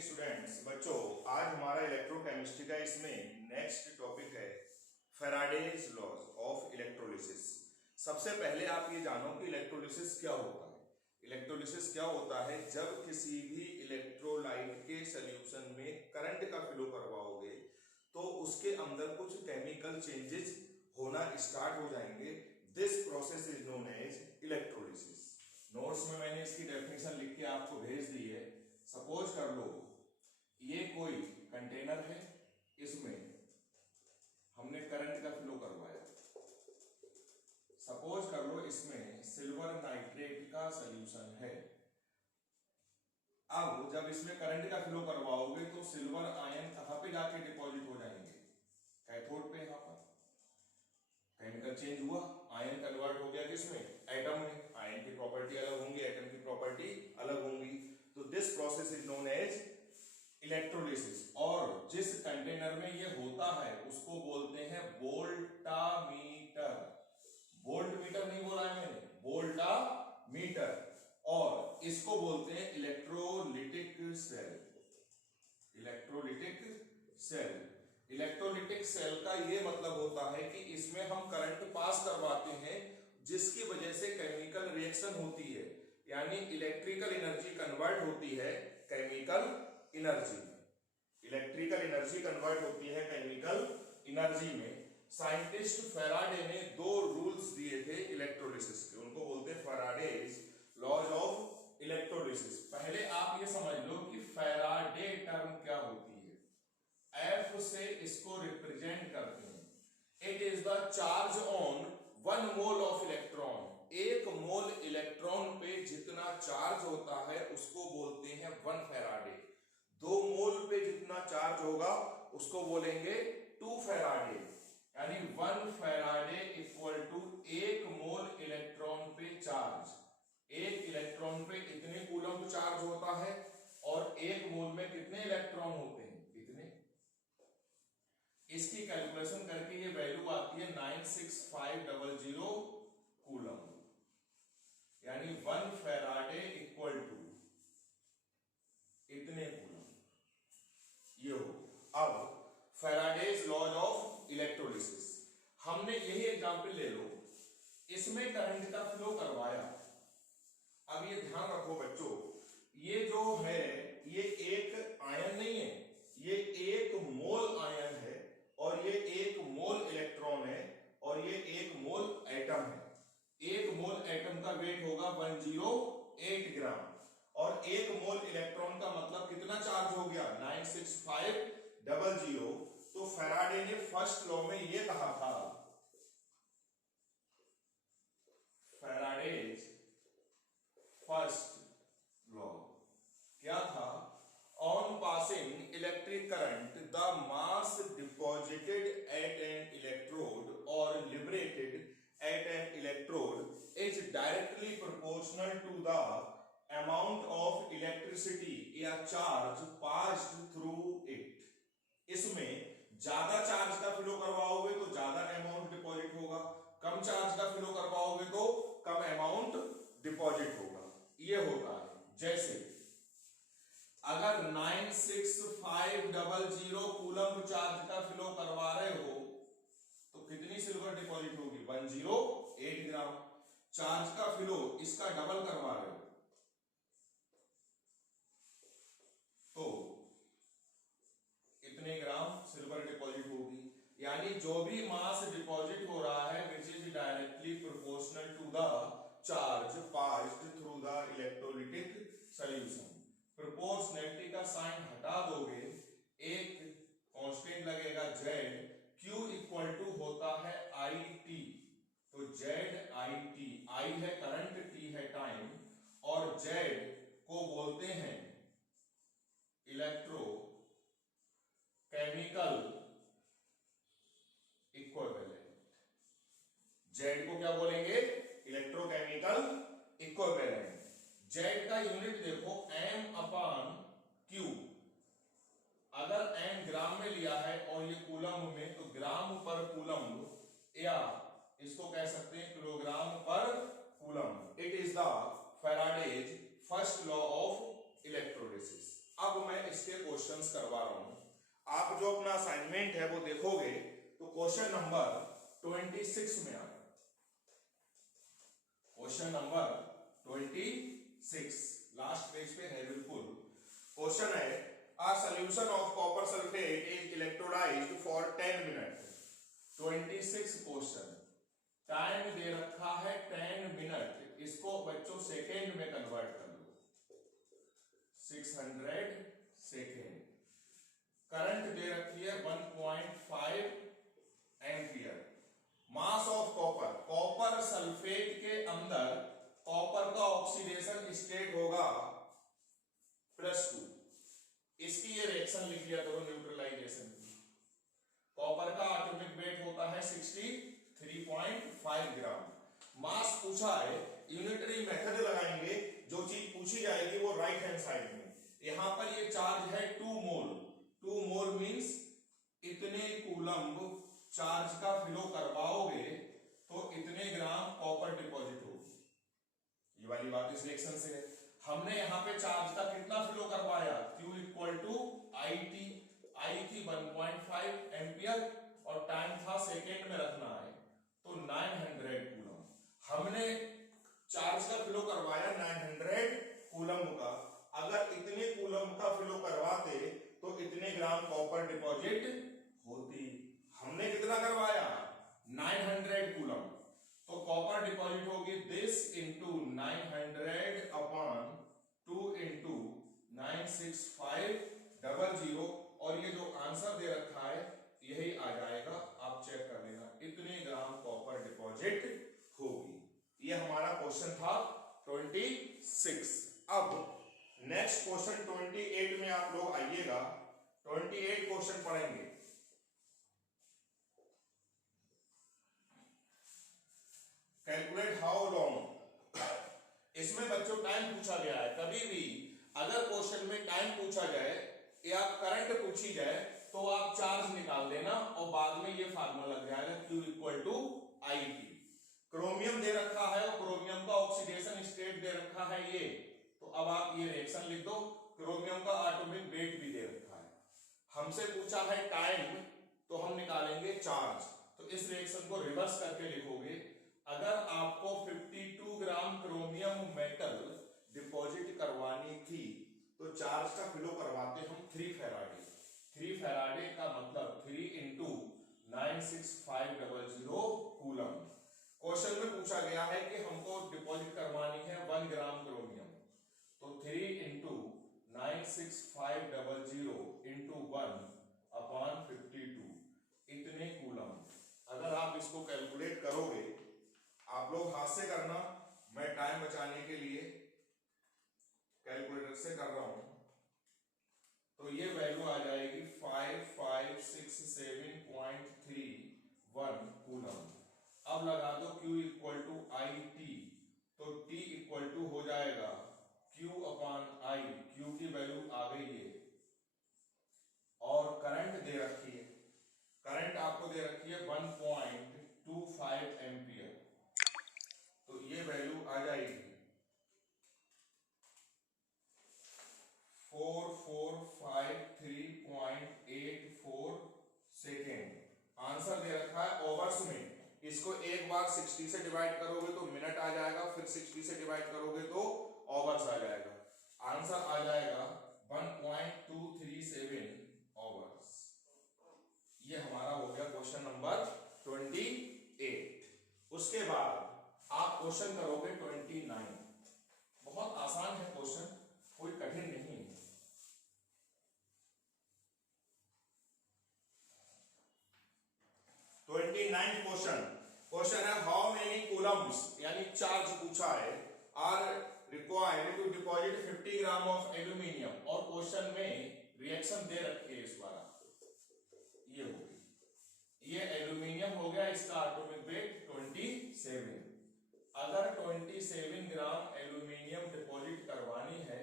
Students बच्चों, आज हमारा इलेक्ट्रोकेमिस्ट्री का इसमें नेक्स्ट टॉपिक है फैराडेज लॉज ऑफ इलेक्ट्रोलिसिस। सबसे पहले आप ये जानो कि इलेक्ट्रोलिसिस क्या होता है। इलेक्ट्रोलिसिस क्या होता है? जब किसी भी इलेक्ट्रोलाइट के सॉल्यूशन में करंट का फ्लो करवाओगे तो उसके अंदर कुछ केमिकल चेंजेस होना स्टार्ट हो जाएंगे। This process is known as electrolysis. Notes में मैंने इसकी डेफिनेशन लिख के आपको भेज दी है। सपोज कर लो ये कोई कंटेनर है, इसमें हमने करंट का फ्लो करवाया। सपोज कर लो इसमें सिल्वर नाइट्रेट का सॉल्यूशन है। अब जब इसमें करंट का फ्लो करवाओगे तो सिल्वर आयन कहां पे जाके डिपॉजिट हो जाएंगे? कैथोड पे। यहां पर केमिकल चेंज हुआ, आयन कन्वर्ट हो गया किसमें? एटम में। आयन की प्रॉपर्टी अलग होंगी, एटम की प्रॉपर्टी अलग होंगी। तो this process is known as electrolysis. और जिस कंटेनर में ये होता है उसको बोलते हैं वोल्टामीटर। वोल्ट मीटर नहीं बोला है मैंने, वोल्टामीटर। और इसको बोलते हैं electrolytic cell. Electrolytic cell. Electrolytic cell का ये मतलब होता है कि इसमें हम करंट पास करवाते हैं जिसकी वजह से केमिकल रिएक्शन होती है, यानी इलेक्ट्रिकल एनर्जी कन्वर्ट होती है केमिकल एनर्जी में। इलेक्ट्रिकल एनर्जी कन्वर्ट होती है केमिकल एनर्जी में। साइंटिस्ट फैराडे ने दो रूल्स दिए थे इलेक्ट्रोलिसिस के, उनको बोलते हैं फैराडेज लॉज ऑफ इलेक्ट्रोलिसिस। पहले आप ये समझ लो कि फैराडे टर्म क्या होती है। F से इसको रिप्रेजेंट करते हैं। It is the charge on 1 mole of electron. 1 mole electron पे जितना चार्ज होता है उसको बोलते हैं 1 फैराडे। 2 मोल पे जितना चार्ज होगा उसको बोलेंगे 2 फैराडे। यानी 1 faraday equal to 1 mole electron पे चार्ज। 1 इलेक्ट्रॉन पे इतने कूलम चार्ज होता है और 1 मोल में कितने इलेक्ट्रॉन होते हैं? इतने। इसकी कैलकुलेशन करके ये वैल्यू आती है 96500 कूलम। यानी 1 फैराडे इक्वल टू इतने कूलम। ये हो। अब फैराडेज लॉज ऑफ इलेक्ट्रोलिसिस, हमने यही एग्जांपल ले लो, इसमें करंट का फ्लो करवाया। अब ये ध्यान रखो बच्चों, ये जो है ये एक आयन नहीं है, ये 1 मोल आयन है और ये 1 मोल इलेक्ट्रॉन है और ये 1 मोल एटम है। 1 मोल एटम का वेट होगा 108 ग्राम और 1 मोल इलेक्ट्रॉन का मतलब कितना चार्ज हो गया? 96500। तो फैराडे ने फर्स्ट लॉ में ये कहा था, फैराडेज फर्स्ट लॉ क्या था? On passing electric current, the mass deposited at an electrode or liberated at an electrode is directly proportional to the amount of electricity या charge passed through it. इसमें ज्यादा charge का flow करवाओगे तो ज्यादा amount deposit होगा, कम charge का flow करवाओगे तो कम अमाउंट डिपॉजिट होगा। ये होता है। जैसे अगर 96500 कूलम चार्ज का फ्लो करवा रहे हो तो कितनी सिल्वर डिपॉजिट होगी? 108 ग्राम। चार्ज का फ्लो इसका डबल करवा रहे हो तो इतने ग्राम सिल्वर डिपॉजिट होगी। यानी जो भी मास डिपॉजिट हो रहा है which is directly proportional to the charge passed through the electrolytic solution. Proportionality का साइन हटा दोगे, एक कांस्टेंट लगेगा Z। Q इक्वल टू होता है IT। तो Z IT, I है करंट, T है टाइम और Z को बोलते हैं इलेक्ट्रो केमिकल इक्विवेलेंट। Z को क्या बोलेंगे? Electrochemical equivalent. Z का यूनिट देखो M/Q। अगर M ग्राम में लिया है और ये कूलम में तो ग्राम पर कूलम, या इसको कह सकते हैं किलोग्राम पर coulomb. It is the Faraday's first law of electrolysis. अब मैं इसके क्वेश्चंस करवा रहा हूं। आप जो अपना असाइनमेंट है वो देखोगे तो क्वेश्चन नंबर 26 में आ रहा है। क्वेश्चन नंबर 26 लास्ट पेज पे है बिल्कुल। क्वेश्चन है a solution of copper sulfate is electrolyzed for 10 minutes। 26 question, time दे रखा है 10 मिनट, इसको बच्चों सेकेंड में कन्वर्ट कर लो, 600 सेकेंड। करंट दे रखी है 1.5 ampere. Mass of copper, copper sulphate के अंदर कॉपर का ऑक्सीडेशन स्टेट होगा +2। इसकी ये रिएक्शन लिख लिया करो न्यूट्रलाइजेशन की। कॉपर का एटॉमिक वेट होता है 63.5 ग्राम। मास पूछा है, यूनिटरी मेथड लगाएंगे, जो चीज पूछी जाएगी वो राइट हैंड साइड में। यहां पर ये चार्ज है 2 मोल। 2 मोल मींस इतने कूलम्ब चार्ज का फ्लो करवाओगे तो इतने ग्राम कॉपर डिपॉजिट होगी। ये वाली बात इस रिएक्शन से है। हमने यहां पे चार्ज का कितना फ्लो करवाया, Q equal to IT, I थी 1.5 एम्पियर और टाइम था सेकेंड में रखना है, तो 900 कूलम। हमने चार्ज का फ्लो करवाया 900 कूलम का। अगर इतने कूलम का फ्लो करवाते तो इतने ग्राम कॉपर डिपॉजिट होती। हमने कितना करवाया 900 कूलम, तो कॉपर डिपॉजिट होगी दिस इंटू 900 अपॉन 2 इंटू 96500, और ये जो आंसर दे रखा है यही आ जाएगा। आप चेक कर लेना, इतने ग्राम कॉपर डिपॉजिट होगी। ये हमारा क्वेश्चन था 26। अब नेक्स्ट क्वेश्चन 28 में आप लोग आइएगा। 28 क्वेश्चन पढ़ेंगे। कैलकुलेट हाउ लॉन्ग, इसमें बच्चों टाइम पूछा गया है। कभी भी अगर क्वेश्चन में टाइम पूछा जाए या करंट पूछी जाए तो आप चार्ज निकाल देना और बाद में ये फार्मूला लग जाएगा Q equal to IT। Chromium दे रखा है और क्रोमियम का ऑक्सीडेशन स्टेट दे रखा है ये, तो अब आप ये रिएक्शन लिख दो। क्रोमियम का एटॉमिक वेट भी दे रखा है। हमसे पूछा है टाइम, तो हम निकालेंगे चार्ज। तो इस रिएक्शन को रिवर्स करके लिखोगे। अगर आपको 52 ग्राम क्रोमियम मेटल डिपॉजिट करवानी थी तो चार्ज का फ्लो करवाते हम 3 फैराडे। 3 फैराडे का मतलब 3 इंटू 96500 कूलम। क्वेश्चन में पूछा गया है कि हमको डिपॉजिट करवानी है 1 ग्राम क्रोमियम, तो 3 इंटू 96500 इंटू 1 अपॉन 52 इतने कूलम। अगर आप इसको कैलकुलेट करोगे, आप लोग हाथ से करना, मैं टाइम बचाने के लिए कैलकुलेटर से कर रहा हूं, तो ये वैल्यू आ जाएगी 5567.31 कूलम। अब लगा दो Q इक्वल टू IT, तो T इक्वल टू हो जाएगा Q अपॉन I। Q की वैल्यू आ गई है और करंट दे रखी है। करंट आपको दे रखी है 1.25 एम्पियर, तो ये वैल्यू आ जाएगी 4453.84 सेकेंड। आंसर दे रखा है ओवर्स में। इसको एक बार 60 से डिवाइड करोगे तो मिनट आ जाएगा, फिर 60 से डिवाइड करोगे तो ओवर्स आ जाएगा। आंसर आ जाएगा 1.237 ओवर्स। ये हमारा हो गया क्वेश्चन नंबर 28। उसके बाद आप क्वेश्चन करोगे 29। बहुत आसान है क्वेश्चन, कोई कठिन नहीं है। 29 क्वेश्चन है हाउ मेनी कूलम्स, यानी चार्ज पूछा है, are required to deposit 50 gram of aluminium. और क्वेश्चन में रिएक्शन दे रखी है इस बार। ये हो गई, ये एल्यूमिनियम हो गया, इसका एटॉमिक वेट 27। अगर 27 ग्राम एल्यूमिनियम डिपॉजिट करवानी है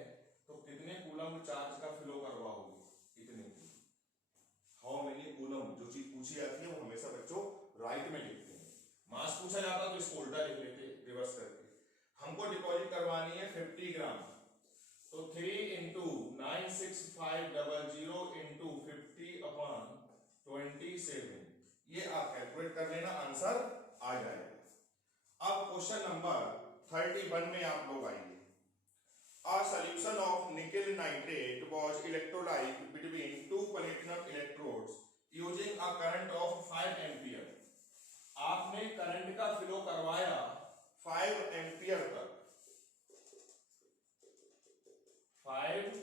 तो कितने कूलम चार्ज का फ्लो करवाओगे, इतने कूलम। हाउ मेनी कूलम, जो चीज पूछी जाती है वो हमेशा बच्चों राइट में लिखते हैं। मास पूछा जाता तो इसको उल्टा लिख लेते रिवर्स करके। हमको डिपॉजिट करवानी है 50 ग्राम, तो 3 इंटू 96500 57, ये आप कैलकुलेट कर लेना, आंसर आ जाएगा। अब क्वेश्चन नंबर 31 में आप लोग आएंगे। A solution of nickel nitrate was electrolyte between two platinum electrodes using a current of 5 ampere. आपने करंट का फ्लो करवाया 5 एम्पियर तक, 5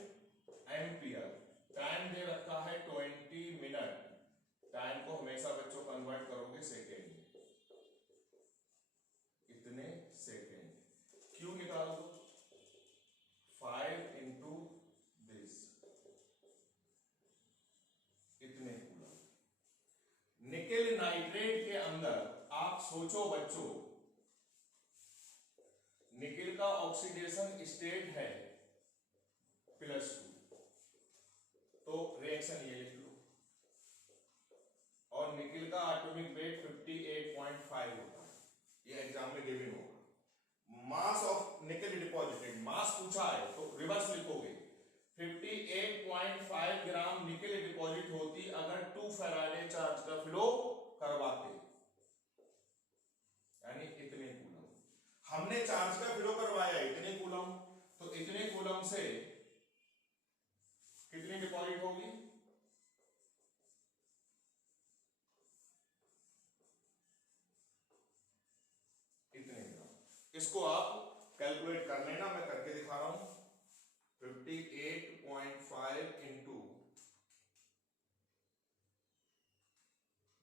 एम्पियर, टाइम दे रखा है 20 मिनट। टाइम को हमेशा बच्चों कन्वर्ट करोगे सेकेंड में, इतने सेकेंड। क्यू निकाल दो, 5 इंटू दिस, इतने कूलम। निकेल नाइट्रेट के अंदर आप सोचो बच्चों, निकेल का ऑक्सीडेशन स्टेट है +2, तो रिएक्शन ये लिख लो। और निकेल का एटॉमिक वेट 58.5 होता है, ये एग्जाम में गिवन होगा। मास ऑफ निकेल डिपॉजिटेड, मास पूछा है तो रिवर्स लिखोगे, 58.5 ग्राम निकेल डिपॉजिट होती अगर 2 फैराडे चार्ज का फ्लो करवाते, यानी इतने कूलम। हमने चार्ज का फ्लो करवाया इतने कूलम, तो इतने कूलम से कितनी डिपॉजिट होगी, इतने ग्राम। इसको आप कैलकुलेट कर लेना, मैं करके दिखा रहा हूं। 58.5 इंटू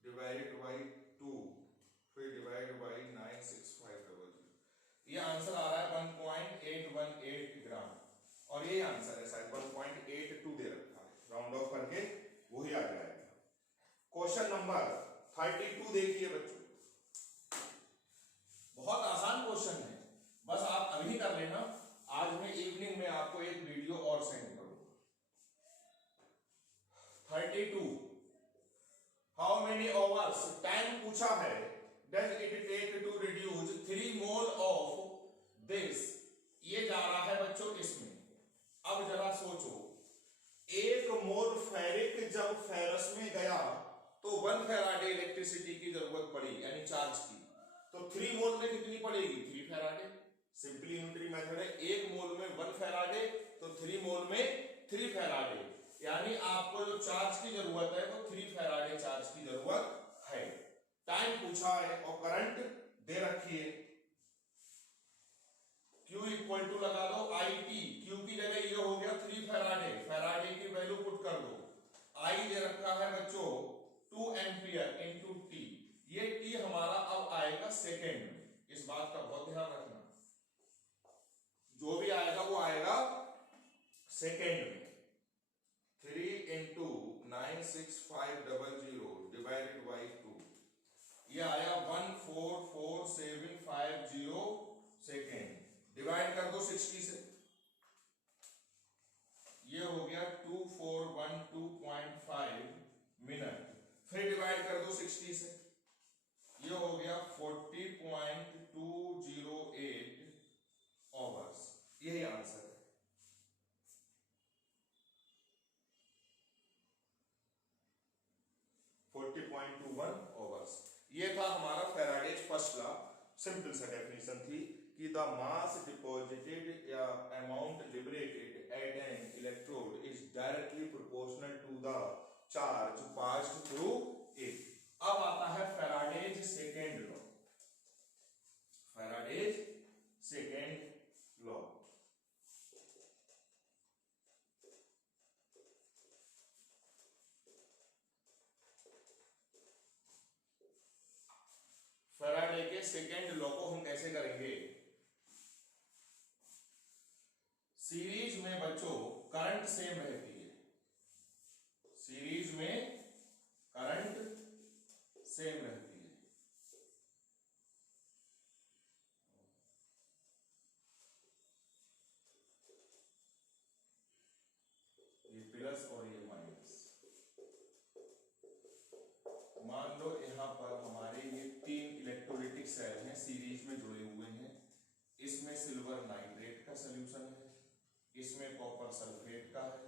डिवाइडेड बाई 2 फिर डिवाइड बाई 96500, ये आंसर आ रहा है 1.818 ग्राम। और ये आंसर है शायद 1.82 दे रखा है, राउंड ऑफ करके वही आ जाएगा। क्वेश्चन नंबर 32 देखिए बच्चों, बहुत आसान क्वेश्चन है, बस आप अभी कर लेना। आज मैं इवनिंग में आपको एक वीडियो और सेंड करूंगा। 32, हाउ मेनी आवर्स, टाइम पूछा है, does it take to reduce 3 mole of this, ये जा रहा है बच्चों इसमें। अब जरा सोचो, 1 मोल फेरिक जब फेरस में गया तो 1 फैराडे इलेक्ट्रिसिटी की जरूरत पड़ी, यानी चार्ज की। तो 3 मोल में कितनी पड़ेगी, 3 फैराडे। सिंपली यूनिटरी मेथड है, 1 मोल में 1 फैराडे, तो 3 मोल में 3 फैराडे, यानी आपको जो चार्ज की जरूरत है वो 3 फैराडे चार्ज की जरूरत है। टाइम पूछा है और करंट दे रखी है। Q इक्वल टू लगा दो IT, Q की जगह ये हो गया 3 फैराडे, फैराडे की वैल्यू पुट कर दो। I दे रखा है बच्चों 2 एम्पियर इंटू T, ये T हमारा अब आएगा सेकेंड में, इस बात का बहुत ध्यान रखना, जो भी आएगा वो आएगा सेकेंड में। 3 इंटू 96500 डिवाइडेड बाई 2, ये आया 144750 सेकेंड। डिवाइड कर दो 60 से, ये हो गया 2412.5 मिनट। फिर डिवाइड कर दो 60 से, ये हो गया 40.208 आवर्स। यही आंसर है। आवर्स। ये था हमारा फैराडेज फर्स्ट लॉ। सिंपल सा डेफिनेशन थी कि द मास डिपॉजिटेड या amount liberated at an electrode is directly proportional to the charge passed through it. अब आता है Faraday's second law. Faraday's second law, Faraday के सेकेंड लॉ को हम कैसे करेंगे। सीरीज में बच्चों करंट सेम रहती है, सीरीज में करंट सेम रहती है। ये प्लस और ये माइनस। मान लो यहां पर हमारे ये 3 इलेक्ट्रोलाइटिक सेल हैं, सीरीज में जुड़े हुए हैं। इसमें सिल्वर नाइट्रेट का सॉल्यूशन है, इसमें कॉपर सल्फेट का है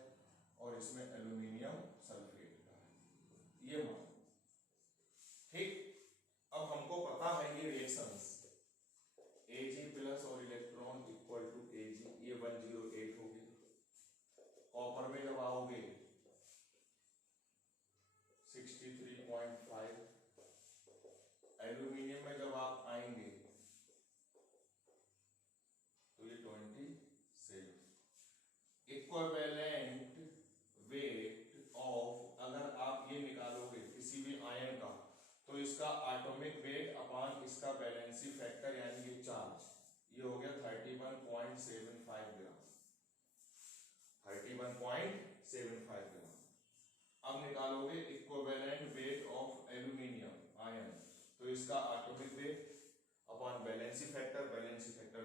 और इसमें एल्यूमिनियम सल्फेट का है। ये मान ठीक, अब हमको पता है ये रिएक्शंस Ag प्लस और इलेक्ट्रॉन इक्वल टू Ag, ये 108 हो गई। कॉपर में जब आओगे 63.5, एल्यूमिनियम में जब आप आएंगे तो ये 27। इक्विवेलेंट वेट ऑफ, अगर आप ये निकालोगे किसी भी आयन का, तो इसका एटॉमिक वेट अपान इसका वैलेंसी फैक्टर यानी ये चार्ज, ये हो गया 31.75 ग्राम, 31.75 ग्राम। अब निकालोगे equivalent weight of aluminium ion, तो इसका atomic weight upon valency factor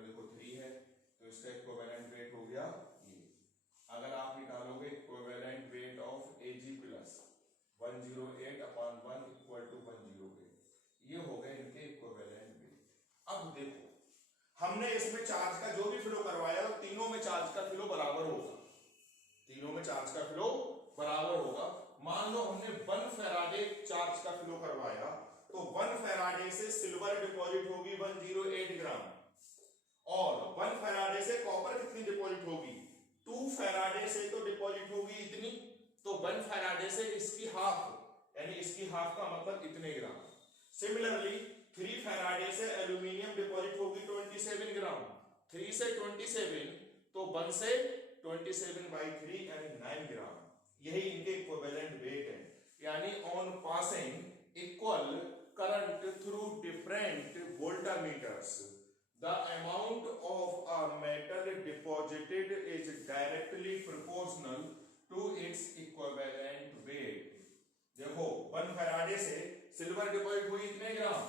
देखो 3 है, तो इसका इक्विवेलेंट वेट हो गया ये। अगर आप निकालोगे equivalent weight of Ag plus 108 upon 1 equal to 108, ये हो गए इनके इक्विवेलेंट वेट। अब देखो हमने इसमें चार्ज का जो भी फ्लो करवाया, तीनों में चार्ज का फ्लो बराबर होगा, तीनों में चार्ज का फ्लो बराबर होगा। मान लो हमने 1 फैराडे चार्ज का फ्लो करवाया, तो 1 फैराडे से सिल्वर डिपॉजिट होगी 108 ग्राम, और 1 फैराडे से कॉपर कितनी डिपॉजिट होगी, 2 फैराडे से तो डिपॉजिट होगी इतनी, तो 1 फैराडे से इसकी हाफ, यानी इसकी हाफ का मतलब इतने ग्राम। सिमिलरली 3 फैराडे से एल्यूमिनियम डिपॉजिट होगी 27 ग्राम, 3 से 27 तो 1 से 27/3 यानी 9 ग्राम। यही इनके इक्विवेलेंट वेट है। यानी on passing equal current through different voltameters, the amount of a metal deposited is directly proportional to its equivalent weight। देखो 1 फैराडे से सिल्वर डिपॉजिट हुई इतने ग्राम,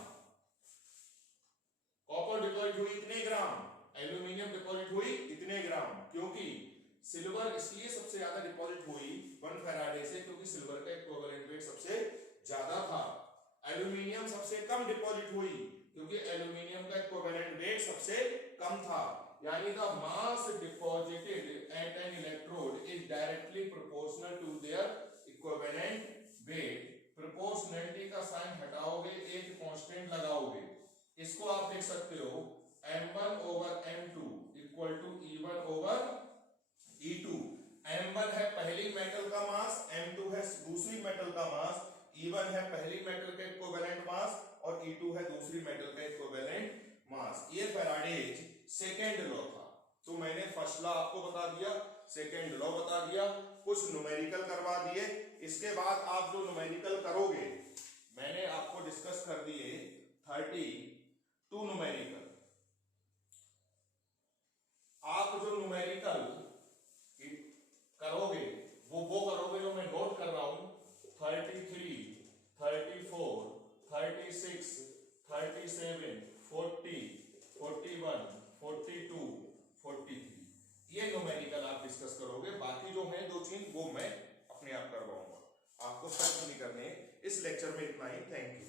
कॉपर डिपॉजिट हुई इतने ग्राम, एल्यूमिनियम डिपॉजिट हुई इतने ग्राम। क्योंकि सिल्वर इसलिए सबसे ज्यादा डिपॉजिट हुई 1 फैराडे से क्योंकि सिल्वर का इक्विवेलेंट वेट सबसे ज्यादा था। एल्यूमिनियम सबसे कम डिपॉजिट हुई क्योंकि एल्यूमिनियम का इक्विवेलेंट वेट सबसे कम था। यानी the mass deposited at an electrode is directly proportional to their equivalent weight. Proportionality का साइन हटाओगे, एक कांस्टेंट लगाओगे, इसको आप देख सकते हो m1 over m2 equal to e1 over e2। m1 है पहली मेटल का मास, m2 है दूसरी मेटल का मास, E1 है पहली मेटल का इक्विवेलेंट मास और E2 है दूसरी मेटल का इक्विवेलेंट मास। ये फैराडेज सेकेंड लॉ था। तो मैंने फर्स्ट लॉ आपको बता दिया, सेकेंड लॉ बता दिया, कुछ न्यूमेरिकल करवा दिए। इसके बाद आप जो न्यूमेरिकल करोगे, मैंने आपको डिस्कस कर दिए 32 न्यूमेरिकल। आप जो न्यूमेरिकल करोगे वो करोगे जो मैं नोट कर रहा हूं, 33, 34, 36, 37, 40, 41, 42, 43, ये न्यूमेरिकल आप डिस्कस करोगे। बाकी जो है 2-3 वो मैं अपने आप करवाऊंगा, आपको सर्च नहीं करने। इस लेक्चर में इतना ही। Thank you.